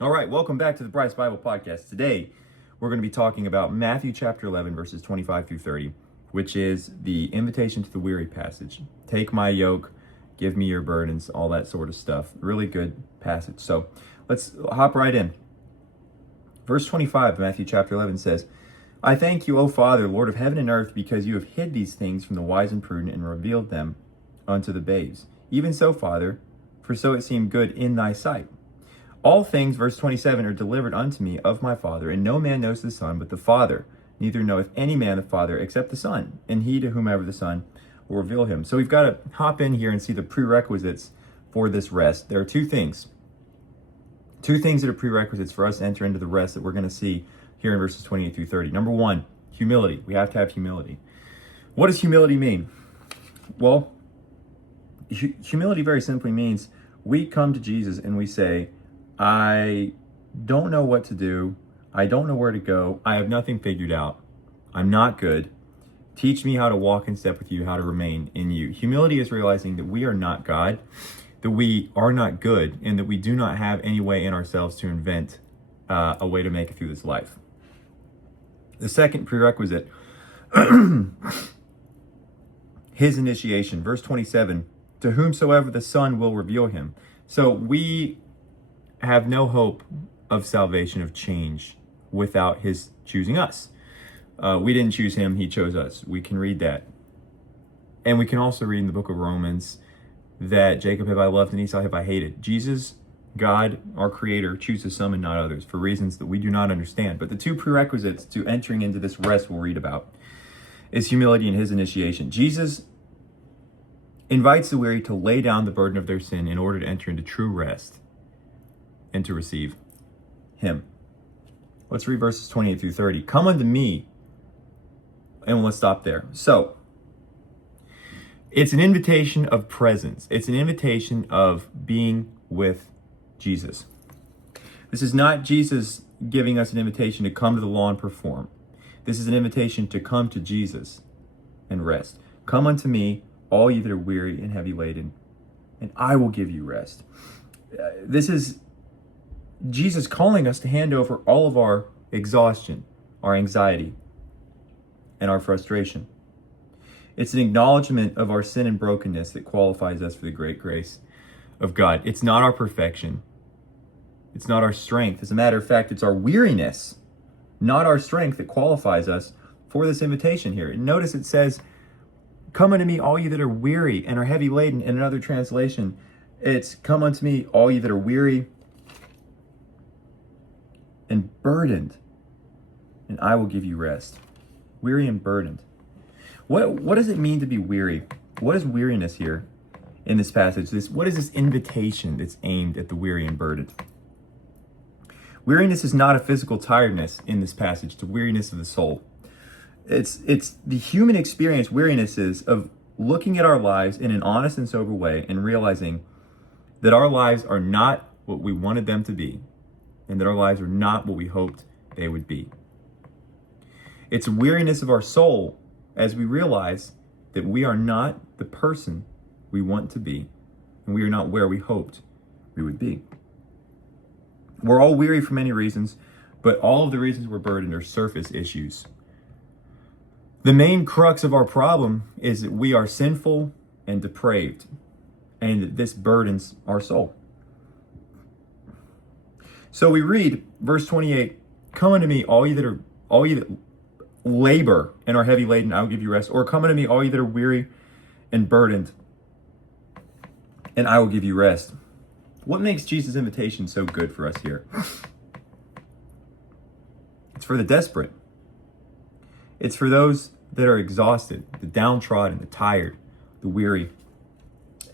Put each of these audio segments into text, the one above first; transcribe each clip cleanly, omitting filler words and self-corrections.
All right, welcome back to the Bryce Bible Podcast. Today, we're going to be talking about Matthew chapter 11, verses 25 through 30, which is the invitation to the weary passage. Take my yoke, give me your burdens, all that sort of stuff. Really good passage. So let's hop right in. Verse 25 of Matthew chapter 11 says, I thank you, O Father, Lord of heaven and earth, because you have hid these things from the wise and prudent and revealed them unto the babes. Even so, Father, for so it seemed good in thy sight. All things, verse 27, are delivered unto me of my Father, and no man knows the Son but the Father. Neither knoweth any man the Father except the Son, and he to whomever the Son will reveal him. So we've got to hop in here and see the prerequisites for this rest. There are two things that are prerequisites for us to enter into the rest that we're going to see here in verses 28 through 30. Number one, humility. We have to have humility. What does humility mean? Well, humility very simply means we come to Jesus and we say, I don't know what to do. I don't know where to go. I have nothing figured out. I'm not good. Teach me how to walk in step with you, how to remain in you. Humility is realizing that we are not God, that we are not good, and that we do not have any way in ourselves to invent a way to make it through this life. The second prerequisite, his initiation. Verse 27, to whomsoever the Son will reveal him. So we have no hope of salvation, of change, without his choosing us. We didn't choose him, he chose us. We can read that. And we can also read in the book of Romans that Jacob have I loved and Esau have I hated. Jesus, God, our creator, chooses some and not others for reasons that we do not understand. But the two prerequisites to entering into this rest we'll read about is humility and his initiation. Jesus invites the weary to lay down the burden of their sin in order to enter into true rest and to receive him. Let's read verses 28 through 30. Come unto me, and let's stop there. So, it's an invitation of presence. It's an invitation of being with Jesus. This is not Jesus giving us an invitation to come to the law and perform. This is an invitation to come to Jesus and rest. Come unto me, all ye that are weary and heavy laden, and I will give you rest. This is Jesus calling us to hand over all of our exhaustion, our anxiety, and our frustration. It's an acknowledgement of our sin and brokenness that qualifies us for the great grace of God. It's not our perfection. It's not our strength. As a matter of fact, it's our weariness, not our strength, that qualifies us for this invitation here. And notice it says, come unto me, all you that are weary and are heavy laden. In another translation, it's come unto me, all you that are weary and burdened, and I will give you rest. Weary and burdened. What does it mean to be weary? What is weariness here in this passage? What is this invitation that's aimed at the weary and burdened? Weariness is not a physical tiredness in this passage, it's a weariness of the soul. It's the human experience. Weariness is of looking at our lives in an honest and sober way and realizing that our lives are not what we wanted them to be, and that our lives are not what we hoped they would be. It's a weariness of our soul as we realize that we are not the person we want to be, and we are not where we hoped we would be. We're all weary for many reasons, but all of the reasons we're burdened are surface issues. The main crux of our problem is that we are sinful and depraved, and that this burdens our soul. So we read verse 28, come unto me, all you that labor and are heavy laden, I will give you rest. Or come unto me, all you that are weary and burdened, and I will give you rest. What makes Jesus' invitation so good for us here? It's for the desperate. It's for those that are exhausted, the downtrodden, the tired, the weary.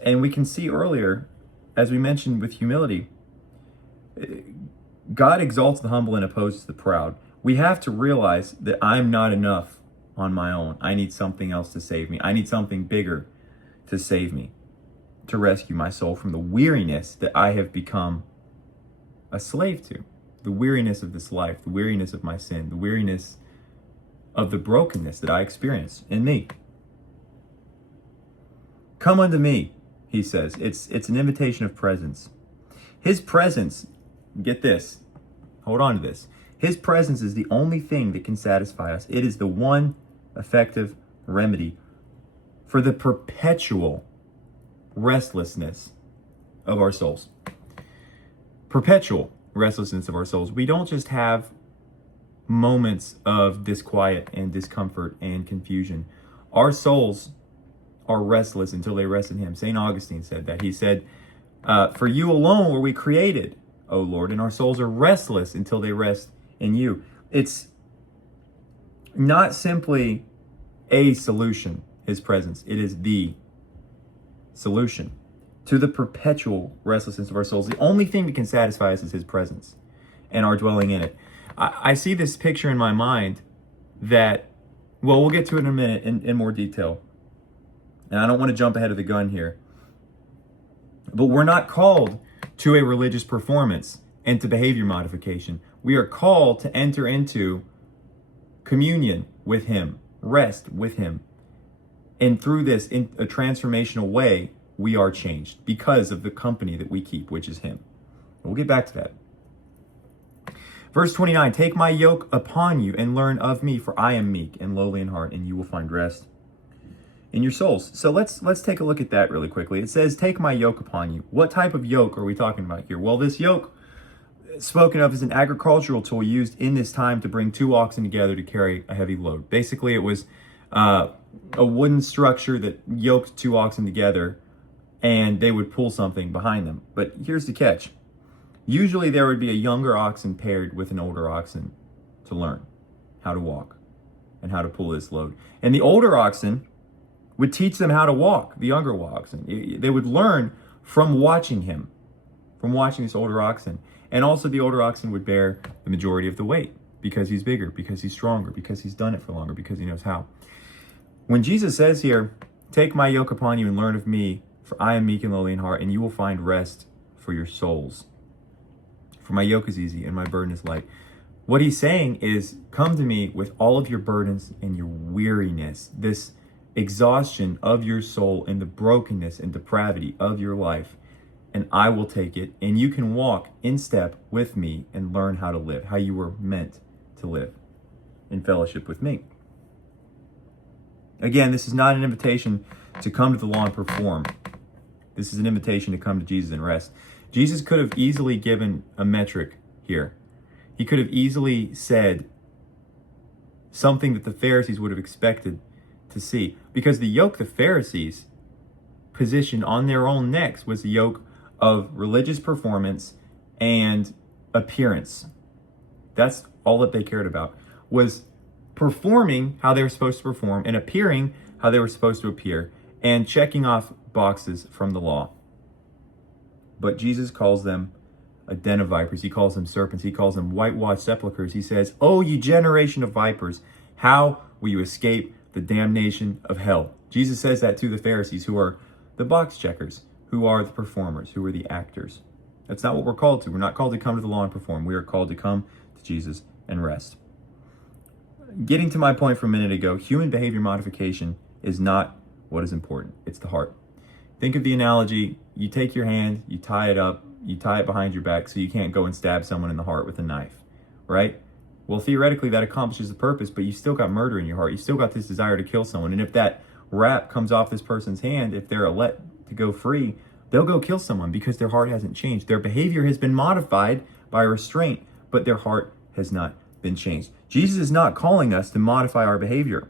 And we can see earlier, as we mentioned with humility, God exalts the humble and opposes the proud. We have to realize that I'm not enough on my own. I need something else to save me. I need something bigger to save me, to rescue my soul from the weariness that I have become a slave to. The weariness of this life, the weariness of my sin, the weariness of the brokenness that I experience in me. Come unto me, he says. It's an invitation of presence. His presence get this, hold on to this. His presence is the only thing that can satisfy us. It is the one effective remedy for the perpetual restlessness of our souls. Perpetual restlessness of our souls. We don't just have moments of disquiet and discomfort and confusion. Our souls are restless until they rest in him. St. Augustine said that. He said, for you alone were we created, O Lord, and our souls are restless until they rest in you. It's not simply a solution, his presence. It is the solution to the perpetual restlessness of our souls. The only thing that can satisfy us is his presence and our dwelling in it. I see this picture in my mind that, well, we'll get to it in a minute in more detail. And I don't want to jump ahead of the gun here. But we're not called to a religious performance and to behavior modification. We are called to enter into communion with him, rest with him. And through this, in a transformational way, we are changed because of the company that we keep, which is him. We'll get back to that. Verse 29, take my yoke upon you and learn of me, for I am meek and lowly in heart, and you will find rest in your souls. So let's take a look at that really quickly. It says, take my yoke upon you. What type of yoke are we talking about here? Well, this yoke spoken of is an agricultural tool used in this time to bring two oxen together to carry a heavy load. Basically, it was a wooden structure that yoked two oxen together, and they would pull something behind them. But here's the catch. Usually there would be a younger oxen paired with an older oxen to learn how to walk and how to pull this load. And the older oxen would teach them how to walk, the younger oxen. They would learn from watching him, from watching this older oxen. And also the older oxen would bear the majority of the weight because he's bigger, because he's stronger, because he's done it for longer, because he knows how. When Jesus says here, take my yoke upon you and learn of me, for I am meek and lowly in heart, and you will find rest for your souls. For my yoke is easy and my burden is light. What he's saying is, come to me with all of your burdens and your weariness, this exhaustion of your soul and the brokenness and depravity of your life, and I will take it, and you can walk in step with me and learn how to live, how you were meant to live in fellowship with me. Again, this is not an invitation to come to the law and perform. This is an invitation to come to Jesus and rest. Jesus could have easily given a metric here. He could have easily said something that the Pharisees would have expected to see. Because the yoke the Pharisees positioned on their own necks was the yoke of religious performance and appearance. That's all that they cared about, was performing how they were supposed to perform and appearing how they were supposed to appear and checking off boxes from the law. But Jesus calls them a den of vipers. He calls them serpents. He calls them whitewashed sepulchres. He says, "Oh, you generation of vipers, how will you escape the damnation of hell?" Jesus says that to the Pharisees, who are the box checkers, who are the performers, who are the actors. That's not what we're called to. We're not called to come to the law and perform. We are called to come to Jesus and rest. Getting to my point from a minute ago, human behavior modification is not what is important. It's the heart. Think of the analogy, you take your hand, you tie it up, you tie it behind your back so you can't go and stab someone in the heart with a knife, right? Well, theoretically that accomplishes the purpose, but you still got murder in your heart. You still got this desire to kill someone. And if that wrap comes off this person's hand, if they're let to go free, they'll go kill someone because their heart hasn't changed. Their behavior has been modified by restraint, but their heart has not been changed. Jesus is not calling us to modify our behavior.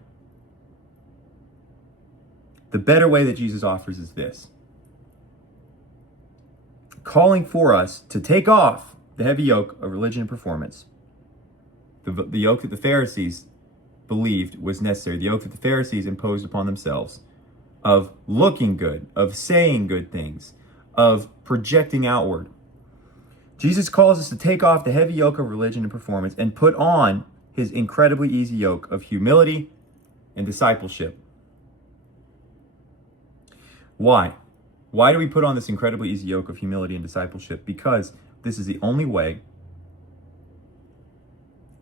The better way that Jesus offers is this: calling for us to take off the heavy yoke of religion and performance, the yoke that the Pharisees believed was necessary, the yoke that the Pharisees imposed upon themselves, of looking good, of saying good things, of projecting outward. Jesus calls us to take off the heavy yoke of religion and performance and put on his incredibly easy yoke of humility and discipleship. Why? Why do we put on this incredibly easy yoke of humility and discipleship? Because this is the only way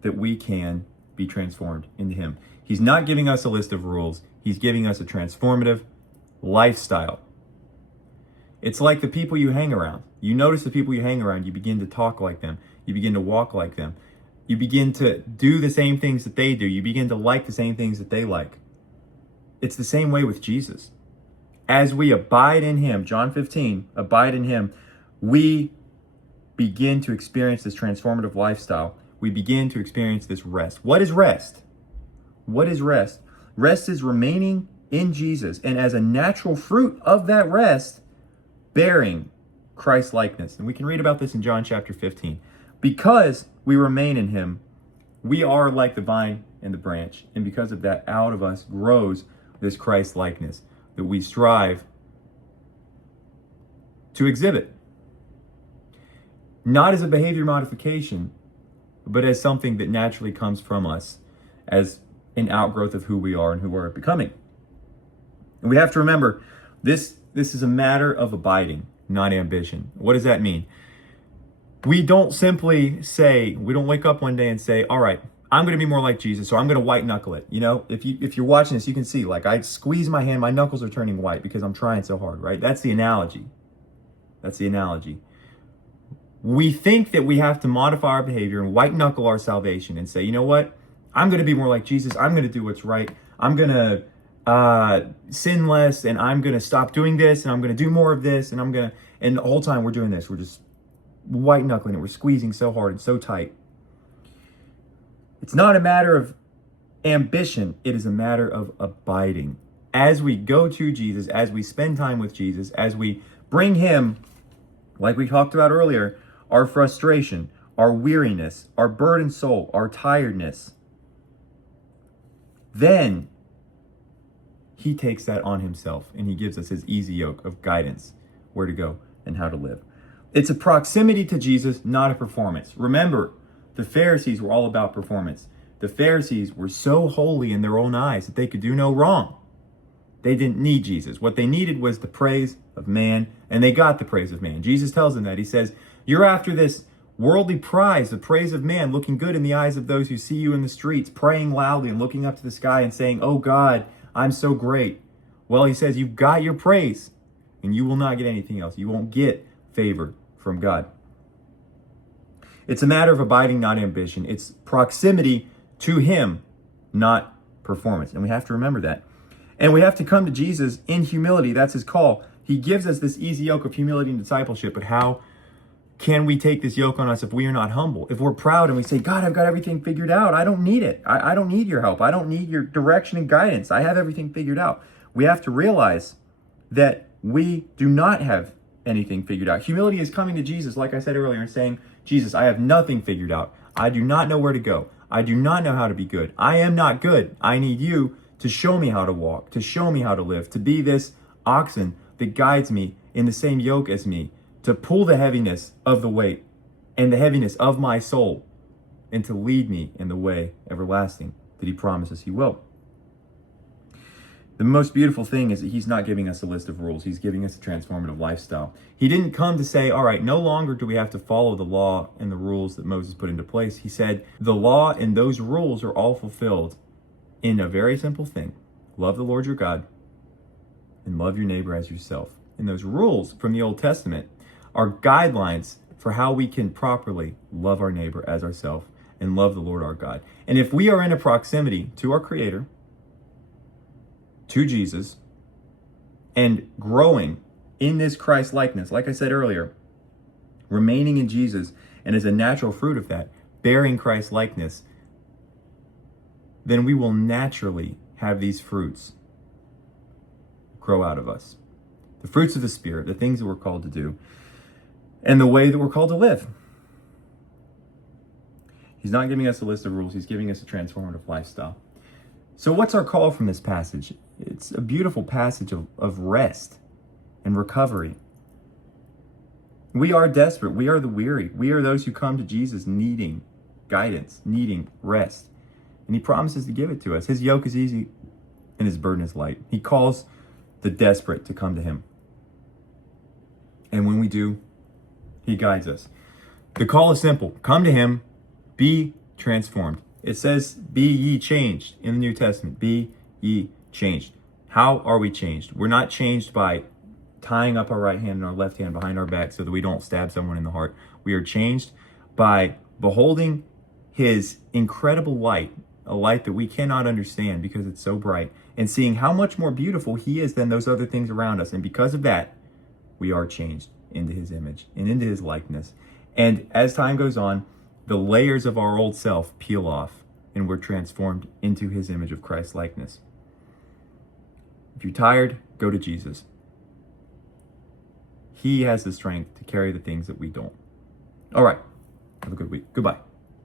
that we can be transformed into him. He's not giving us a list of rules. He's giving us a transformative lifestyle. It's like the people you hang around. You notice the people you hang around, you begin to talk like them. You begin to walk like them. You begin to do the same things that they do. You begin to like the same things that they like. It's the same way with Jesus. As we abide in him, John 15, abide in him, we begin to experience this transformative lifestyle. We begin to experience this rest. What is rest? What is rest? Rest is remaining in Jesus, and as a natural fruit of that rest, bearing Christ likeness. And we can read about this in John chapter 15. Because we remain in him, we are like the vine and the branch. And because of that, out of us grows this Christ likeness that we strive to exhibit. Not as a behavior modification, but as something that naturally comes from us as an outgrowth of who we are and who we're becoming. And we have to remember, this is a matter of abiding, not ambition. What does that mean? We don't simply say, we don't wake up one day and say, all right, I'm going to be more like Jesus, so I'm going to white knuckle it. You know, if you're watching this, you can see, like, I squeeze my hand, my knuckles are turning white because I'm trying so hard, right? That's the analogy. That's the analogy. We think that we have to modify our behavior and white knuckle our salvation and say, you know what? I'm going to be more like Jesus. I'm going to do what's right. I'm going to sin less, and I'm going to stop doing this, and I'm going to do more of this, and and the whole time we're doing this, we're just white knuckling it. We're squeezing so hard and so tight. It's not a matter of ambition. It is a matter of abiding. As we go to Jesus, as we spend time with Jesus, as we bring him, like we talked about earlier, our frustration, our weariness, our burdened soul, our tiredness, then he takes that on himself and he gives us his easy yoke of guidance, where to go and how to live. It's a proximity to Jesus, not a performance. Remember, the Pharisees were all about performance. The Pharisees were so holy in their own eyes that they could do no wrong. They didn't need Jesus. What they needed was the praise of man, and they got the praise of man. Jesus tells them that. He says, you're after this worldly prize, the praise of man, looking good in the eyes of those who see you in the streets, praying loudly and looking up to the sky and saying, oh God, I'm so great. Well, he says, you've got your praise, and you will not get anything else. You won't get favor from God. It's a matter of abiding, not ambition. It's proximity to him, not performance. And we have to remember that. And we have to come to Jesus in humility. That's his call. He gives us this easy yoke of humility and discipleship. But how can we take this yoke on us if we are not humble? If we're proud and we say, God, I've got everything figured out. I don't need it. I don't need your help. I don't need your direction and guidance. I have everything figured out. We have to realize that we do not have anything figured out. Humility is coming to Jesus, like I said earlier, and saying, Jesus, I have nothing figured out. I do not know where to go. I do not know how to be good. I am not good. I need you to show me how to walk, to show me how to live, to be this oxen that guides me in the same yoke as me, to pull the heaviness of the weight and the heaviness of my soul, and to lead me in the way everlasting that he promises he will. The most beautiful thing is that he's not giving us a list of rules. He's giving us a transformative lifestyle. He didn't come to say, all right, no longer do we have to follow the law and the rules that Moses put into place. He said, the law and those rules are all fulfilled in a very simple thing. Love the Lord your God and love your neighbor as yourself. And those rules from the Old Testament are guidelines for how we can properly love our neighbor as ourselves and love the Lord our God. And if we are in a proximity to our Creator, to Jesus, and growing in this Christ likeness, like I said earlier, remaining in Jesus, and as a natural fruit of that, bearing Christ likeness, then we will naturally have these fruits grow out of us. The fruits of the Spirit, the things that we're called to do, and the way that we're called to live. He's not giving us a list of rules. He's giving us a transformative lifestyle. So what's our call from this passage? It's a beautiful passage of rest and recovery. We are desperate. We are the weary. We are those who come to Jesus needing guidance, needing rest. And he promises to give it to us. His yoke is easy and his burden is light. He calls the desperate to come to him. And when we do, he guides us. The call is simple. Come to him, be transformed. It says, be ye changed in the New Testament. Be ye changed. How are we changed? We're not changed by tying up our right hand and our left hand behind our back so that we don't stab someone in the heart. We are changed by beholding his incredible light, a light that we cannot understand because it's so bright, and seeing how much more beautiful he is than those other things around us. And because of that, we are changed into his image and into his likeness. And as time goes on, the layers of our old self peel off and we're transformed into his image of Christ likeness. If you're tired, go to Jesus. He has the strength to carry the things that we don't. All right. Have a good week. Goodbye.